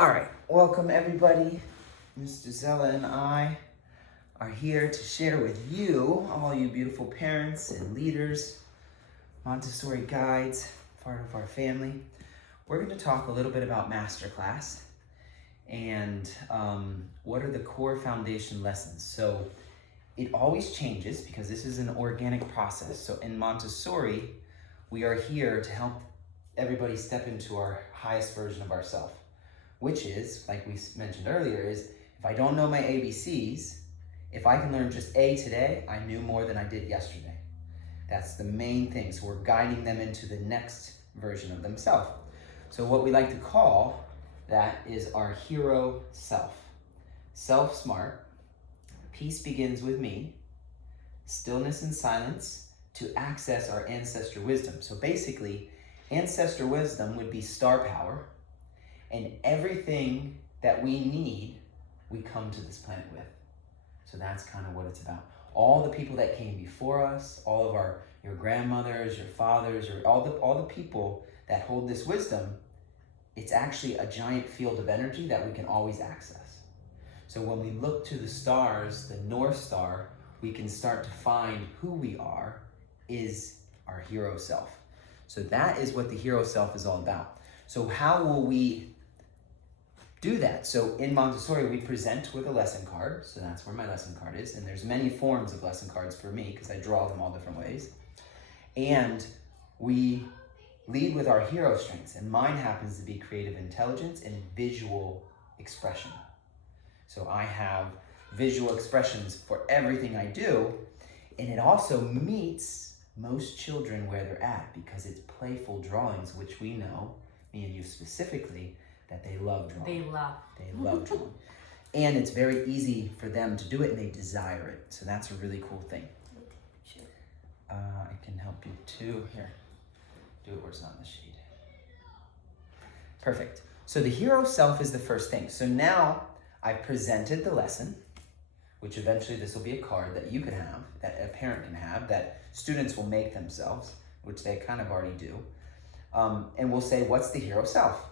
All right, welcome everybody. Miss Gisela and I are here to share with you, all you beautiful parents and leaders, Montessori guides, part of our family. We're going to talk a little bit about Masterclass and what are the core foundation lessons. So it always changes because this is an organic process. So in Montessori, we are here to help everybody step into our highest version of ourselves, which is, like we mentioned earlier, is if I don't know my ABCs, if I can learn just A today, I knew more than I did yesterday. That's the main thing. So we're guiding them into the next version of themselves. So what we like to call that is our hero self. Self-smart, peace begins with me, stillness and silence to access our ancestor wisdom. So basically, ancestor wisdom would be star power, and everything that we need, we come to this planet with. So that's kind of what it's about. All the people that came before us, all of your grandmothers, your fathers, or all the people that hold this wisdom, it's actually a giant field of energy that we can always access. So when we look to the stars, the North Star, we can start to find who we are is our hero self. So that is what the hero self is all about. So how will we do that? So in Montessori, we present with a lesson card. So that's where my lesson card is. And there's many forms of lesson cards for me because I draw them all different ways. And we lead with our hero strengths. And mine happens to be creative intelligence and visual expression. So I have visual expressions for everything I do. And it also meets most children where they're at because it's playful drawings, which we know, me and you specifically, that they love drawing. They love drawing. And it's very easy for them to do it and they desire it. So that's a really cool thing. I can help you too. Here, do it where it's not in the shade. Perfect. So the hero self is the first thing. So now I've presented the lesson, which eventually this will be a card that you can have, that a parent can have, that students will make themselves, which they kind of already do. And we'll say, what's the hero self?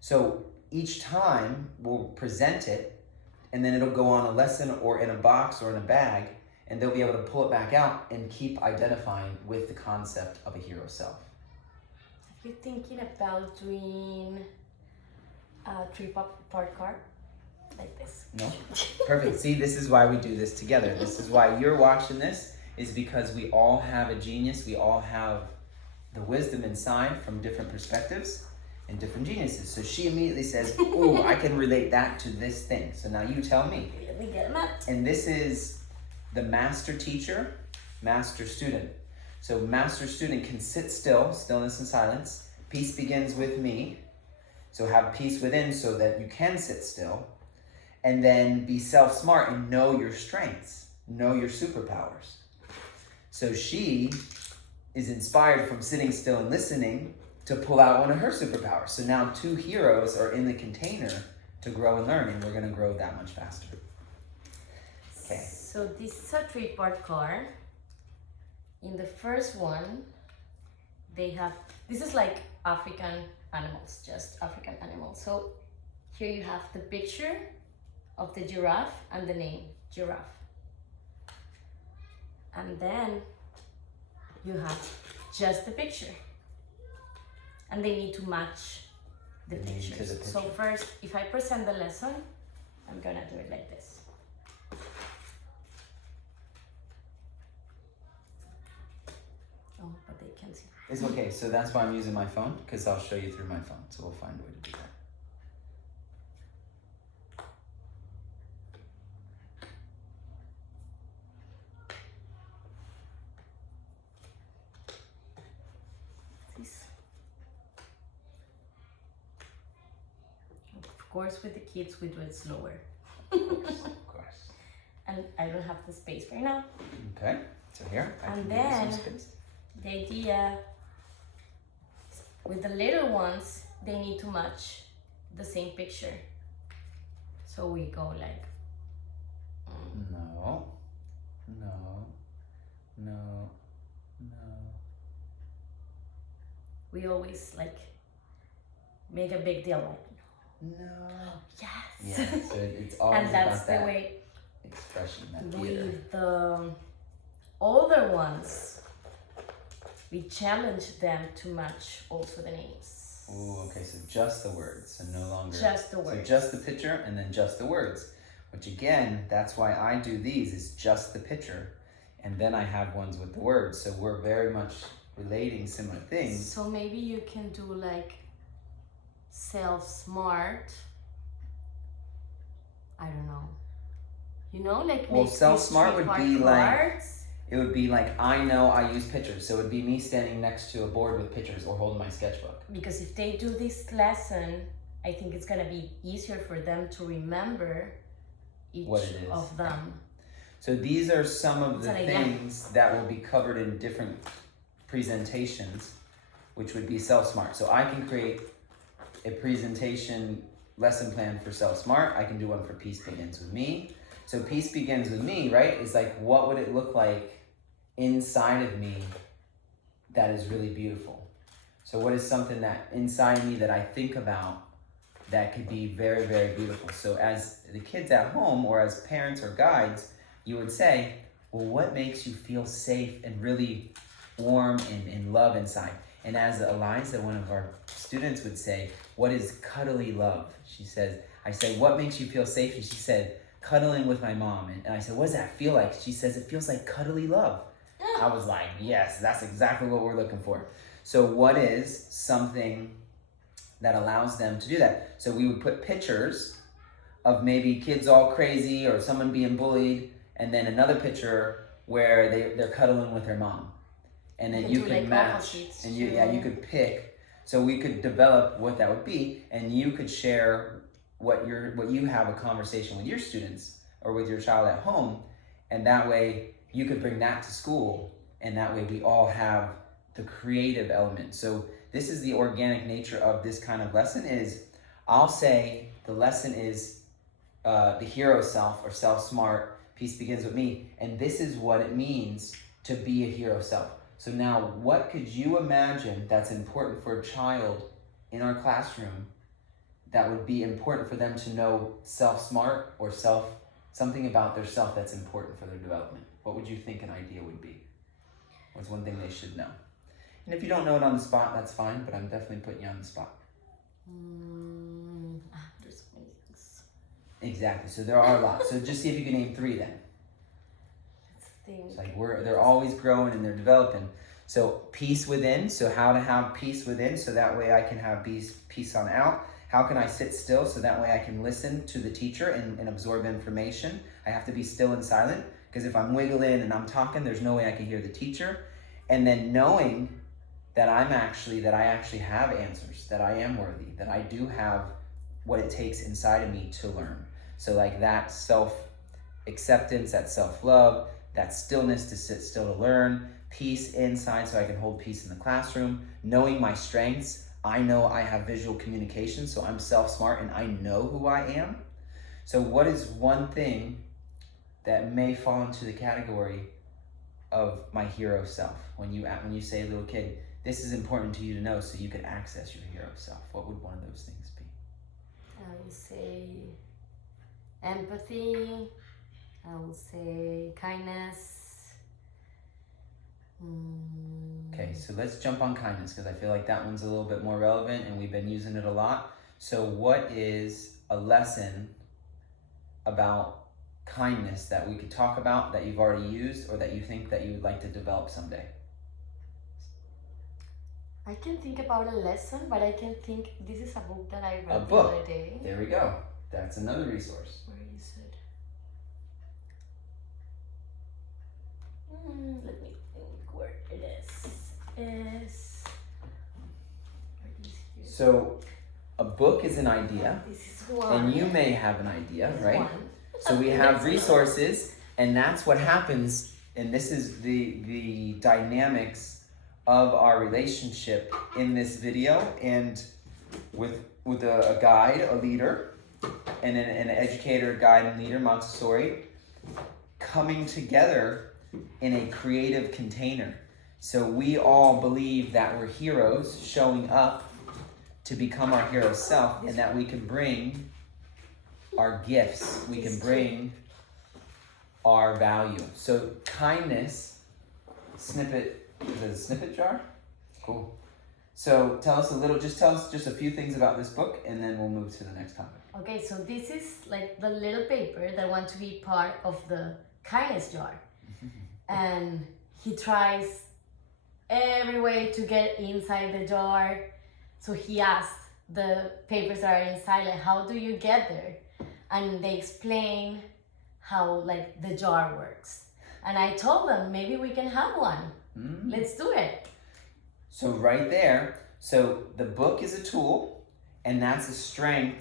So each time we'll present it, and then it'll go on a lesson or in a box or in a bag, and they'll be able to pull it back out and keep identifying with the concept of a hero self. Are you thinking about doing a three-part card like this? No? Perfect. See, this is why we do this together. This is why you're watching this, is because we all have a genius. We all have the wisdom inside from different perspectives and different geniuses. So she immediately says, oh, I can relate that to this thing. So now you tell me. We get them. And this is the master teacher, master student. So master student can sit still, stillness and silence. Peace begins with me. So have peace within so that you can sit still. And then be self-smart and know your strengths, know your superpowers. So she is inspired from sitting still and listening to pull out one of her superpowers. So now two heroes are in the container to grow and learn, and we're gonna grow that much faster. Okay. So this is a three-part card. In the first one, this is like African animals, just African animals. So here you have the picture of the giraffe and the name, giraffe. And then you have just the picture. And they need to match the pictures. So first, if I present the lesson, I'm gonna do it like this. Oh, but they can't see. It's okay, so that's why I'm using my phone, because I'll show you through my phone. So we'll find a way to do that. Of course, with the kids, we do it slower. Of course. And I don't have the space right now. Okay, so here, I And can give you then some space. The idea with the little ones, they need to match the same picture. So we go like no, no, no, no. We always like make a big deal like No. Yes. Yeah, so it's always And that's about the that way expression, that theater. with the older ones, we challenge them to match also the names. Ooh, okay, so just the words, so no longer... Just the words. So just the picture and then just the words. Which again, that's why I do these, is just the picture. And then I have ones with the words. So we're very much relating similar things. So maybe you can do like self-smart. I don't know. You know, like Well, make self-smart these would three-part be like... cards. It would be like, I know I use pictures. So it would be me standing next to a board with pictures or holding my sketchbook. Because if they do this lesson, I think it's gonna be easier for them to remember each What it is. of them. So these are some of the It's an idea. things that will be covered in different presentations, which would be self-smart. So I can create a presentation lesson plan for self-smart. I can do one for Peace Begins With Me. So Peace Begins With Me, right, is like, what would it look like inside of me that is really beautiful? So what is something that inside me that I think about that could be very, very beautiful? So as the kids at home or as parents or guides, you would say, well, what makes you feel safe and really warm and love inside? And as Eliza, one of our students, would say, what is cuddly love? She says, I say, what makes you feel safe? And she said, cuddling with my mom. And I said, what does that feel like? She says, it feels like cuddly love. I was like, yes, that's exactly what we're looking for. So what is something that allows them to do that? So we would put pictures of maybe kids all crazy or someone being bullied, and then another picture where they're cuddling with their mom. And then you can match, and you could pick. So we could develop what that would be, and you could share what you have a conversation with your students or with your child at home, and that way you could bring that to school, and that way we all have the creative element. So this is the organic nature of this kind of lesson. Is I'll say the lesson is the hero self or self-smart. Peace Begins With Me, and this is what it means to be a hero self. So now, what could you imagine that's important for a child in our classroom that would be important for them to know self-smart or something about their self that's important for their development? What would you think an idea would be? What's one thing they should know? And if you don't know it on the spot, that's fine, but I'm definitely putting you on the spot. There's many things. Exactly, so there are a lot. So just see if you can name 3 then. It's like they're always growing and they're developing. So peace within, so how to have peace within, so that way I can have peace on out. How can I sit still, so that way I can listen to the teacher and absorb information. I have to be still and silent, because if I'm wiggling and I'm talking, there's no way I can hear the teacher. And then knowing that I actually have answers, that I am worthy, that I do have what it takes inside of me to learn. So like that self-acceptance, that self-love, that stillness to sit still to learn, peace inside so I can hold peace in the classroom, knowing my strengths. I know I have visual communication, so I'm self-smart and I know who I am. So what is one thing that may fall into the category of my hero self? When you say, little kid, this is important to you to know so you can access your hero self, what would one of those things be? I would say empathy. I would say kindness. Okay, so let's jump on kindness, because I feel like that one's a little bit more relevant and we've been using it a lot. So what is a lesson about kindness that we could talk about that you've already used or that you think that you would like to develop someday? I can think about a lesson, but I can think, this is a book that I read A the book. other day. There we go. That's another resource. Where is it? Let me think where it is. Where is here? So a book is an idea, This is one. and you may have an idea, This is right? one. So we have That's resources, and that's what happens, and this is the dynamics of our relationship in this video, and with a guide, a leader, and an educator, guide, and leader, Montessori, coming together in a creative container. So we all believe that we're heroes showing up to become our hero self, and that we can bring our gifts. We can bring our value. So kindness, snippet, is it a snippet jar? Cool. So tell us a few things about this book, and then we'll move to the next topic. Okay, so this is like the little paper that wants to be part of the kindness jar. And he tries every way to get inside the jar. So he asks the papers that are inside, like, how do you get there? And they explain how like the jar works. And I told them, maybe we can have one. Let's do it. So right there, so the book is a tool, and that's a strength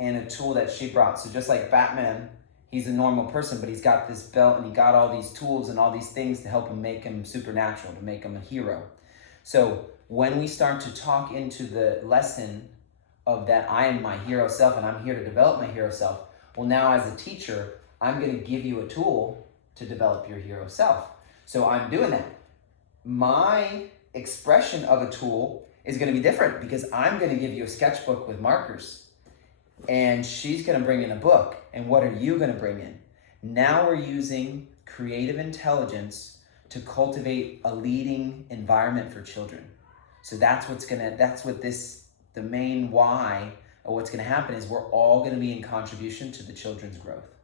and a tool that she brought. So just like Batman, he's a normal person, but he's got this belt and he got all these tools and all these things to help him make him supernatural, to make him a hero. So when we start to talk into the lesson of that I am my hero self and I'm here to develop my hero self, well, now as a teacher, I'm going to give you a tool to develop your hero self. So I'm doing that. My expression of a tool is going to be different because I'm going to give you a sketchbook with markers. And she's going to bring in a book. And what are you going to bring in? Now we're using creative intelligence to cultivate a leading environment for children. So the main why of what's going to happen is we're all going to be in contribution to the children's growth.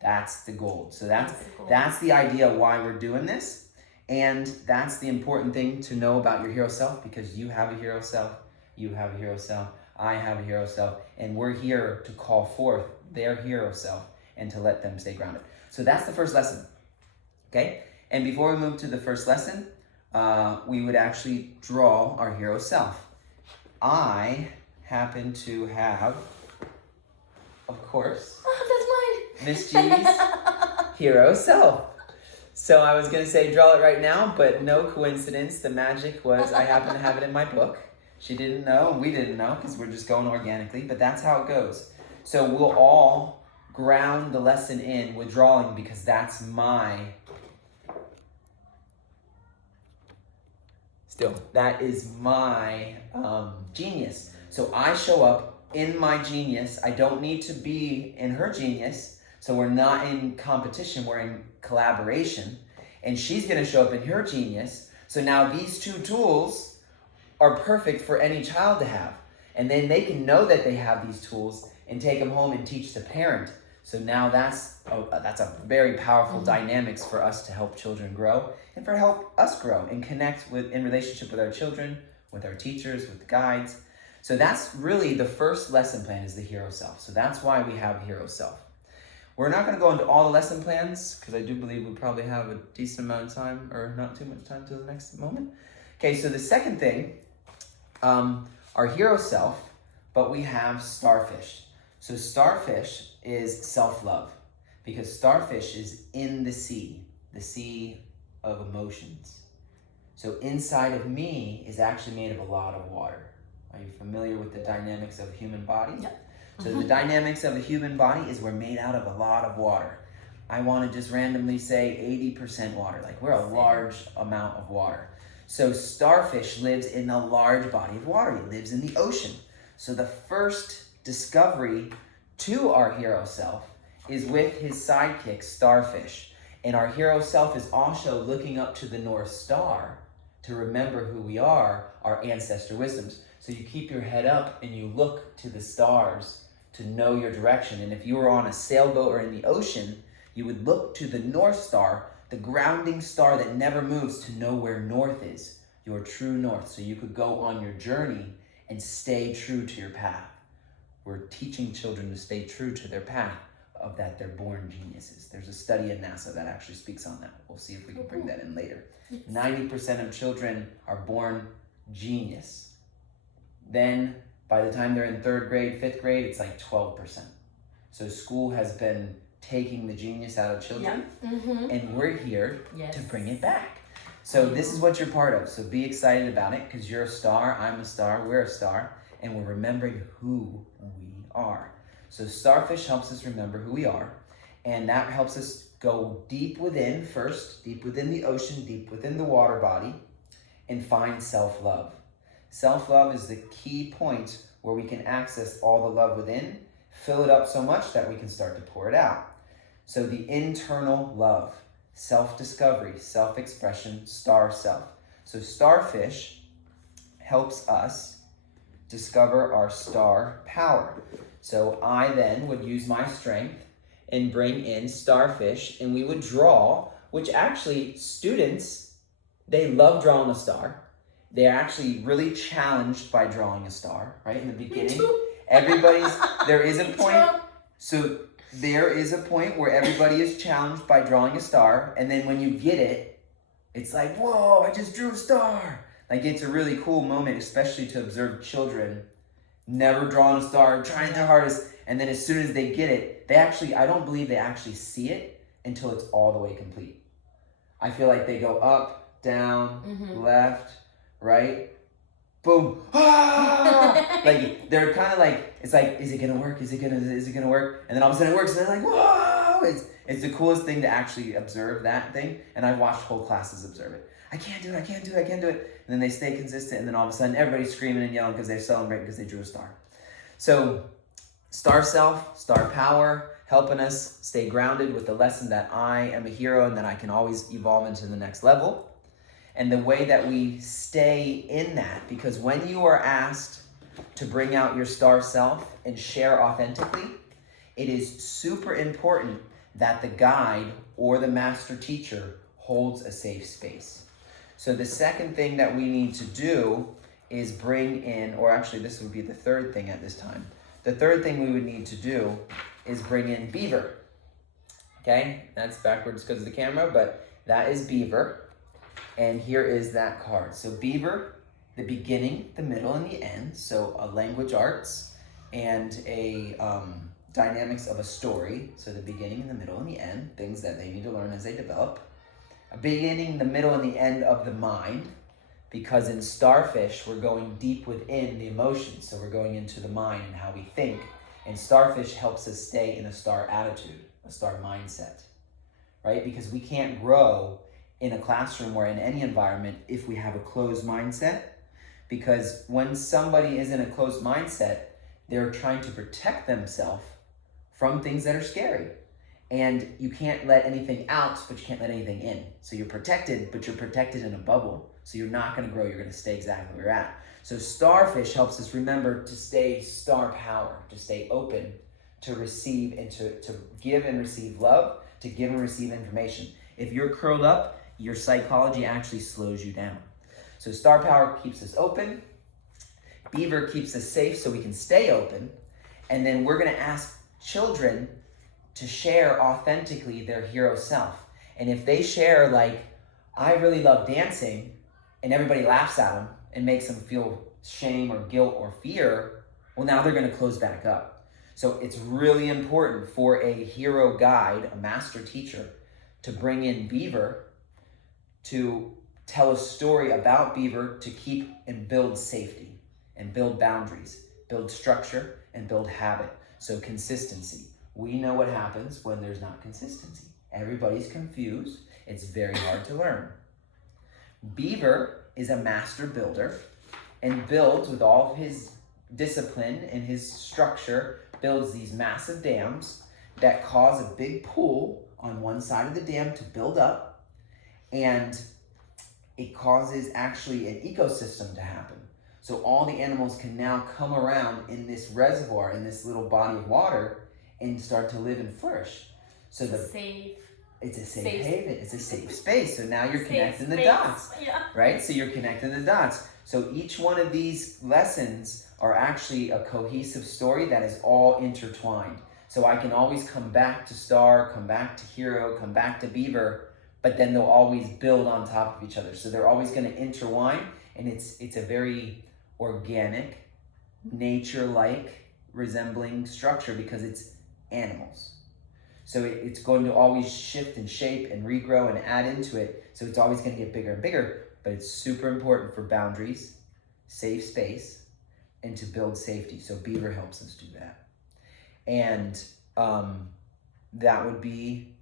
That's the goal. So that's the idea why we're doing this. And that's the important thing to know about your hero self, because you have a hero self, you have a hero self, I have a hero self, and we're here to call forth their hero self and to let them stay grounded. So that's the first lesson, okay? And before we move to the first lesson, we would actually draw our hero self. I happen to have, of course, Miss G's hero self. So I was going to say draw it right now, but no coincidence. The magic was I happen to have it in my book. She didn't know, and we didn't know because we're just going organically, but that's how it goes. So we'll all ground the lesson in with drawing because that is my genius. So I show up in my genius. I don't need to be in her genius. So we're not in competition, we're in collaboration. And she's gonna show up in her genius. So now these two tools are perfect for any child to have. And then they can know that they have these tools and take them home and teach the parent. So now that's a very powerful dynamics for us to help children grow and for help us grow and connect in relationship with our children, with our teachers, with the guides. So that's really the first lesson plan is the hero self. So that's why we have hero self. We're not going to go into all the lesson plans because I do believe we probably have a decent amount of time, or not too much time to the next moment. Okay, so the second thing, our hero self, but we have starfish. So starfish is self-love because starfish is in the sea of emotions. So inside of me is actually made of a lot of water. Are you familiar with the dynamics of the human body? Yep. So the dynamics of the human body is we're made out of a lot of water. I want to just randomly say 80% water, like we're a large amount of water. So starfish lives in a large body of water. He lives in the ocean. So the first discovery to our hero self is with his sidekick, starfish. And our hero self is also looking up to the North Star to remember who we are, our ancestor wisdoms. So you keep your head up and you look to the stars to know your direction. And if you were on a sailboat or in the ocean, you would look to the North Star, the grounding star that never moves, to know where north is, your true north. So you could go on your journey and stay true to your path. We're teaching children to stay true to their path, of that they're born geniuses. There's a study at NASA that actually speaks on that. We'll see if we can bring that in later. 90% of children are born genius. Then by the time they're in 3rd grade, 5th grade, it's like 12%. So school has been taking the genius out of children, and we're here to bring it back. So this is what you're part of. So be excited about it because you're a star, I'm a star, we're a star, and we're remembering who we are. So starfish helps us remember who we are, and that helps us go deep within first, deep within the ocean, deep within the water body, and find self-love. Self-love is the key point where we can access all the love within fill it up so much that we can start to pour it out. So the internal love, self-discovery, self-expression, star self. So starfish helps us discover our star power. So I then would use my strength and bring in starfish, and we would draw, which actually students, they love drawing a star. They're actually really challenged by drawing a star, right? In the beginning, there is a point, so there is a point where everybody is challenged by drawing a star, and then when you get it, it's like, whoa, I just drew a star. Like, it's a really cool moment, especially to observe children never drawing a star, trying their hardest, and then as soon as they get it, I don't believe they actually see it until it's all the way complete. I feel like they go up, down, left, right, boom, ah! Like, they're kind of like, it's like, is it gonna work? Is it gonna work? And then all of a sudden it works, and they're like, whoa! It's the coolest thing to actually observe that thing, and I've watched whole classes observe it. I can't do it. And then they stay consistent, and then all of a sudden everybody's screaming and yelling because they're celebrating because they drew a star. So, star self, star power, helping us stay grounded with the lesson that I am a hero and that I can always evolve into the next level. And the way that we stay in that, because when you are asked to bring out your star self and share authentically, it is super important that the guide or the master teacher holds a safe space. So the second thing that we need to do is bring in, or actually this would be the third thing at this time. The third thing we would need to do is bring in beaver. Okay, that's backwards because of the camera, but that is beaver. And here is that card. So beaver, the beginning, the middle, and the end. So a language arts and a dynamics of a story. So the beginning, the middle, and the end, things that they need to learn as they develop. A beginning, the middle, and the end of the mind, because in starfish, we're going deep within the emotions. So we're going into the mind and how we think. And starfish helps us stay in a star attitude, a star mindset, right? Because we can't grow in a classroom or in any environment if we have a closed mindset. Because when somebody is in a closed mindset, they're trying to protect themselves from things that are scary. And you can't let anything out, but you can't let anything in. So you're protected, but you're protected in a bubble. So you're not gonna grow, you're gonna stay exactly where you're at. So starfish helps us remember to stay star power, to stay open, to receive and to give and receive love, to give and receive information. If you're curled up, your psychology actually slows you down. So star power keeps us open. Beaver keeps us safe so we can stay open. And then we're gonna ask children to share authentically their hero self. And if they share like, I really love dancing, and everybody laughs at them and makes them feel shame or guilt or fear, well, now they're gonna close back up. So it's really important for a hero guide, a master teacher, to bring in beaver, to tell a story about beaver, to keep and build safety and build boundaries, build structure and build habit. So consistency. We know what happens when there's not consistency. Everybody's confused. It's very hard to learn. Beaver is a master builder and builds with all of his discipline and his structure, builds these massive dams that cause a big pool on one side of the dam to build up, and it causes actually an ecosystem to happen. So all the animals can now come around in this reservoir, in this little body of water, and start to live and flourish. So it's a safe haven. It's a safe space. So now you're connecting the dots, right? So you're connecting the dots. So each one of these lessons are actually a cohesive story that is all intertwined. So I can always come back to star, come back to hero, come back to beaver, but then they'll always build on top of each other. So they're always going to intertwine, and it's a very organic, nature-like resembling structure because it's animals. So it's going to always shift and shape and regrow and add into it. So it's always going to get bigger and bigger, but it's super important for boundaries, safe space, and to build safety. So beaver helps us do that. And that would be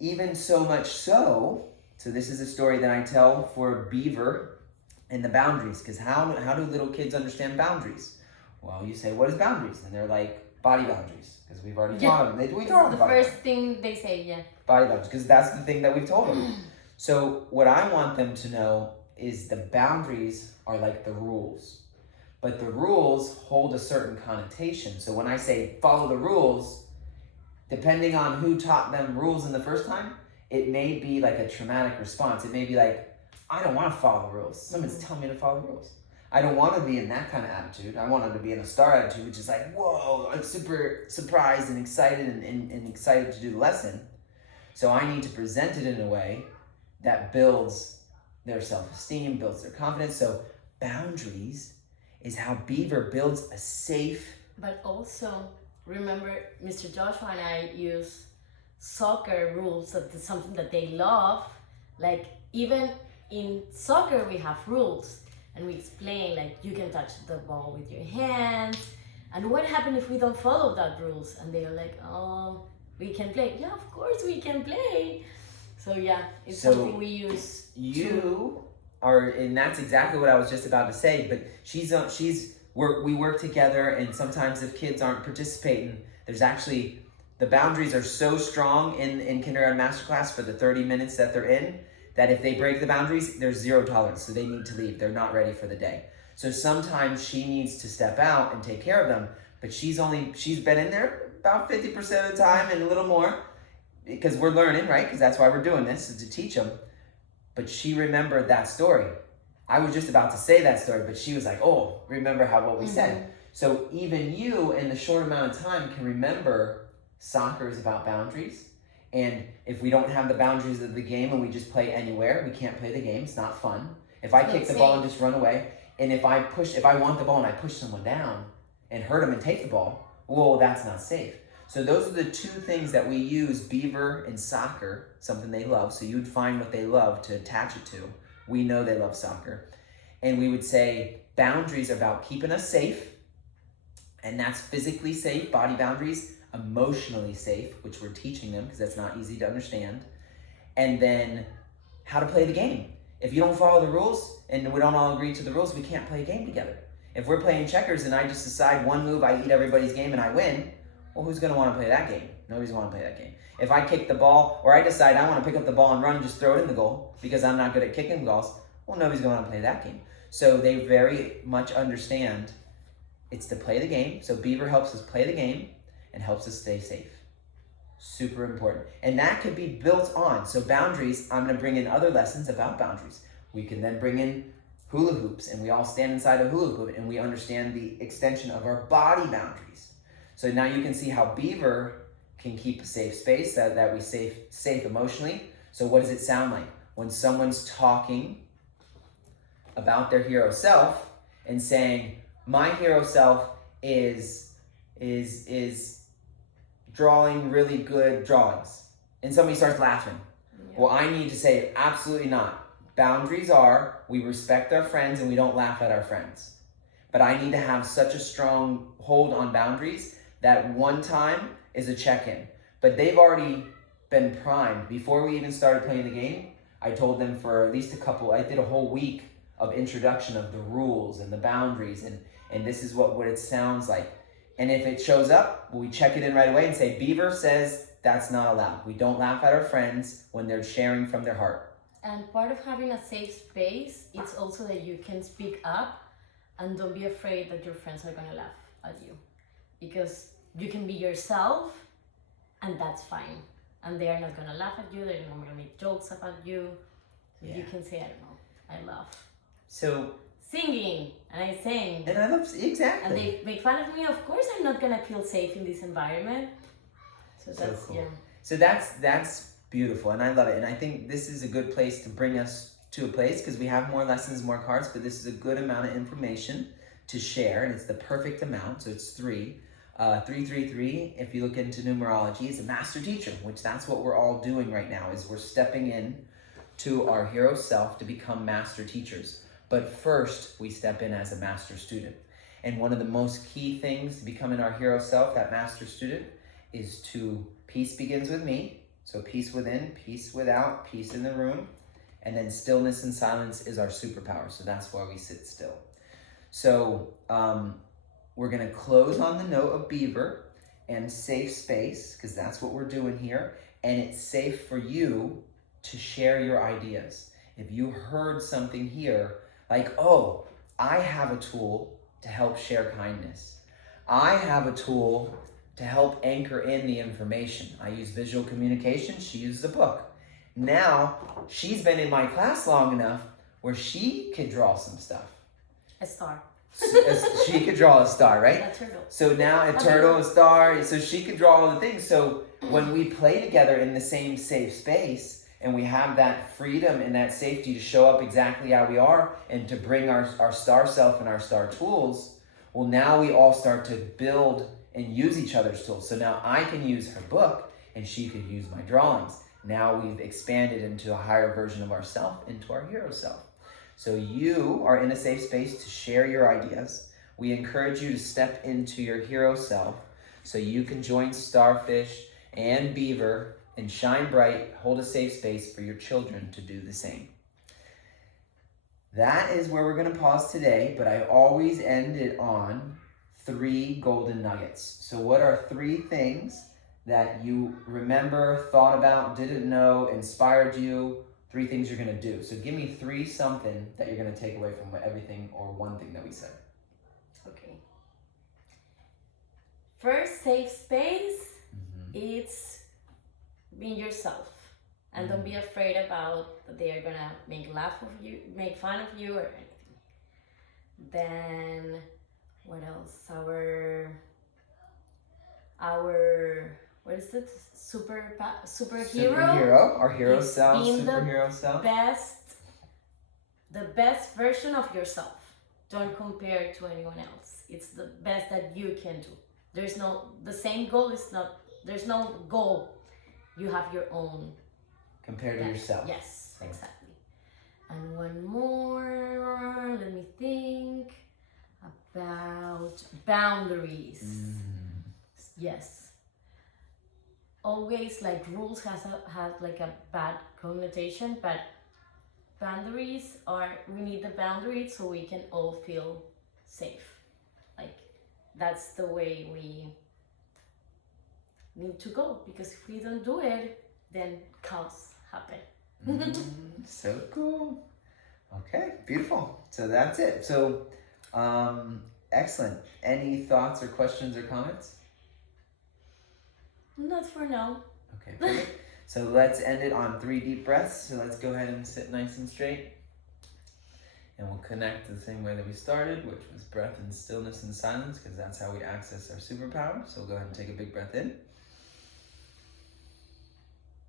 even so much so this is a story that I tell for beaver and the boundaries, because how do little kids understand boundaries? Well, you say, what is boundaries? And they're like, Body boundaries, because we've already Yeah. taught them. We It's taught them the body first thing they say, yeah. body boundaries, because that's the thing that we've told them. So what I want them to know is the boundaries are like the rules, but the rules hold a certain connotation. So when I say follow the rules, depending on who taught them rules in the first time, it may be like a traumatic response. It may be like, I don't want to follow the rules. Someone's telling me to follow the rules. I don't want to be in that kind of attitude. I want them to be in a star attitude, which is like, whoa, I'm super surprised and excited and excited to do the lesson. So I need to present it in a way that builds their self-esteem, builds their confidence. So boundaries is how Beaver builds a safe. But also, remember, Mr. Joshua and I use soccer rules. That's something that they love. Like, even in soccer, we have rules. And we explain, like, you can touch the ball with your hands. And what happens if we don't follow that rules? And they're like, oh, we can play. Yeah, of course we can play. So yeah, it's something we use. You are, and that's exactly what I was just about to say. But we work together, and sometimes if kids aren't participating, there's actually, the boundaries are so strong in Kindergarten Masterclass for the 30 minutes that they're in, that if they break the boundaries, there's zero tolerance. So they need to leave. They're not ready for the day. So sometimes she needs to step out and take care of them, but she's been in there about 50% of the time and a little more, because we're learning, right? Because that's why we're doing this, is to teach them. But she remembered that story. I was just about to say that story, but she was like, oh, remember what we said. So even you, in the short amount of time, can remember soccer is about boundaries. And if we don't have the boundaries of the game and we just play anywhere, we can't play the game. It's not fun. If I kick the ball and just run away, and if I want the ball and I push someone down and hurt them and take the ball, whoa, that's not safe. So those are the two things that we use, Beaver and soccer, something they love. So you'd find what they love to attach it to. We know they love soccer. And we would say boundaries are about keeping us safe, and that's physically safe, body boundaries, emotionally safe, which we're teaching them because that's not easy to understand. And then how to play the game. If you don't follow the rules and we don't all agree to the rules, we can't play a game together. If we're playing checkers and I just decide one move, I eat everybody's game and I win, well, who's going to want to play that game? Nobody's going to want to play that game. If I kick the ball, or I decide I want to pick up the ball and run and just throw it in the goal because I'm not good at kicking balls, well, nobody's going to want to play that game. So they very much understand it's to play the game. So Beaver helps us play the game and helps us stay safe. Super important. And that could be built on. So boundaries, I'm going to bring in other lessons about boundaries. We can then bring in hula hoops, and we all stand inside a hula hoop and we understand the extension of our body boundaries. So now you can see how Beaver can keep a safe space, that we safe emotionally. So what does it sound like? When someone's talking about their hero self and saying, my hero self is drawing really good drawings, and somebody starts laughing. Yeah. Well, I need to say, absolutely not. Boundaries are, we respect our friends and we don't laugh at our friends. But I need to have such a strong hold on boundaries that one time is a check-in. But they've already been primed. Before we even started playing the game, I told them for at least I did a whole week of introduction of the rules and the boundaries, and this is what it sounds like. And if it shows up, we check it in right away and say, Beaver says that's not allowed. We don't laugh at our friends when they're sharing from their heart. And part of having a safe space, it's also that you can speak up and don't be afraid that your friends are going to laugh at you. Because you can be yourself, and that's fine. And they are not going to laugh at you. They're not going to make jokes about you. So you can say, I don't know, I love. So singing, and I sing. And I love, exactly. And they make fun of me. Of course, I'm not gonna feel safe in this environment. So that's cool. Yeah. So that's beautiful, and I love it. And I think this is a good place to bring us to a place, because we have more lessons, more cards, but this is a good amount of information to share, and it's the perfect amount. So it's 3. 333. If you look into numerology, is a master teacher, which that's what we're all doing right now. Is we're stepping in to our hero self to become master teachers. But first, we step in as a master student. And one of the most key things to becoming our hero self, that master student, is to peace begins with me. So peace within, peace without, peace in the room. And then stillness and silence is our superpower. So that's why we sit still. So we're going to close on the note of Beaver. and safe space, because that's what we're doing here, and it's safe for you to share your ideas. If you heard something here, like, oh, I have a tool to help share kindness. I have a tool to help anchor in the information. I use visual communication, she uses a book. Now, she's been in my class long enough where she could draw some stuff. A star. She could draw a star, right? A turtle. So now a turtle, a star, so she could draw all the things. So when we play together in the same safe space and we have that freedom and that safety to show up exactly how we are and to bring our star self and our star tools, well, now we all start to build and use each other's tools. So now I can use her book and she could use my drawings. Now we've expanded into a higher version of ourself, into our hero self. So you are in a safe space to share your ideas. We encourage you to step into your hero self so you can join starfish and beaver and shine bright, hold a safe space for your children to do the same. That is where we're going to pause today, but I always end it on 3 golden nuggets. So what are 3 things that you remember, thought about, didn't know, inspired you? 3 things you're going to do. So give me 3 something that you're going to take away from everything or one thing that we said. Okay. First, safe space. It's being yourself. And don't be afraid about that they are going to make laugh of you, make fun of you or anything. Then, what else? Our what is it? Superhero? Superhero, our hero is self, being superhero self. The best version of yourself. Don't compare to anyone else. It's the best that you can do. There's no goal. You have your own. Compared to yourself. Yes, exactly. And one more, let me think about boundaries. Yes. Always like rules has like a bad connotation, but we need the boundaries so we can all feel safe. Like that's the way we need to go, because if we don't do it, then chaos happen. So cool. Okay, beautiful. So that's it. So excellent. Any thoughts or questions or comments? Not for now. Okay, perfect. So let's end it on 3 deep breaths. So let's go ahead and sit nice and straight. And we'll connect the same way that we started, which was breath and stillness and silence, because that's how we access our superpower. So we'll go ahead and take a big breath in.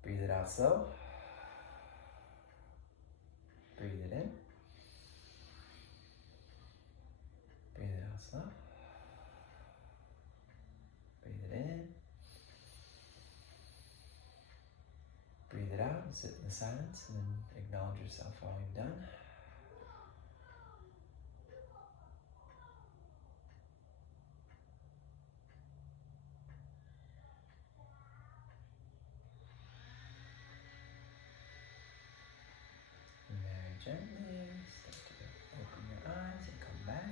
Breathe it out slow. Breathe it in. Breathe it out slow. Breathe it in. Breathe it out and sit in the silence and then acknowledge yourself while you've done. And very gently start to open your eyes and come back.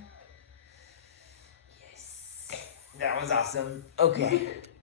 Yes! That was awesome. Okay.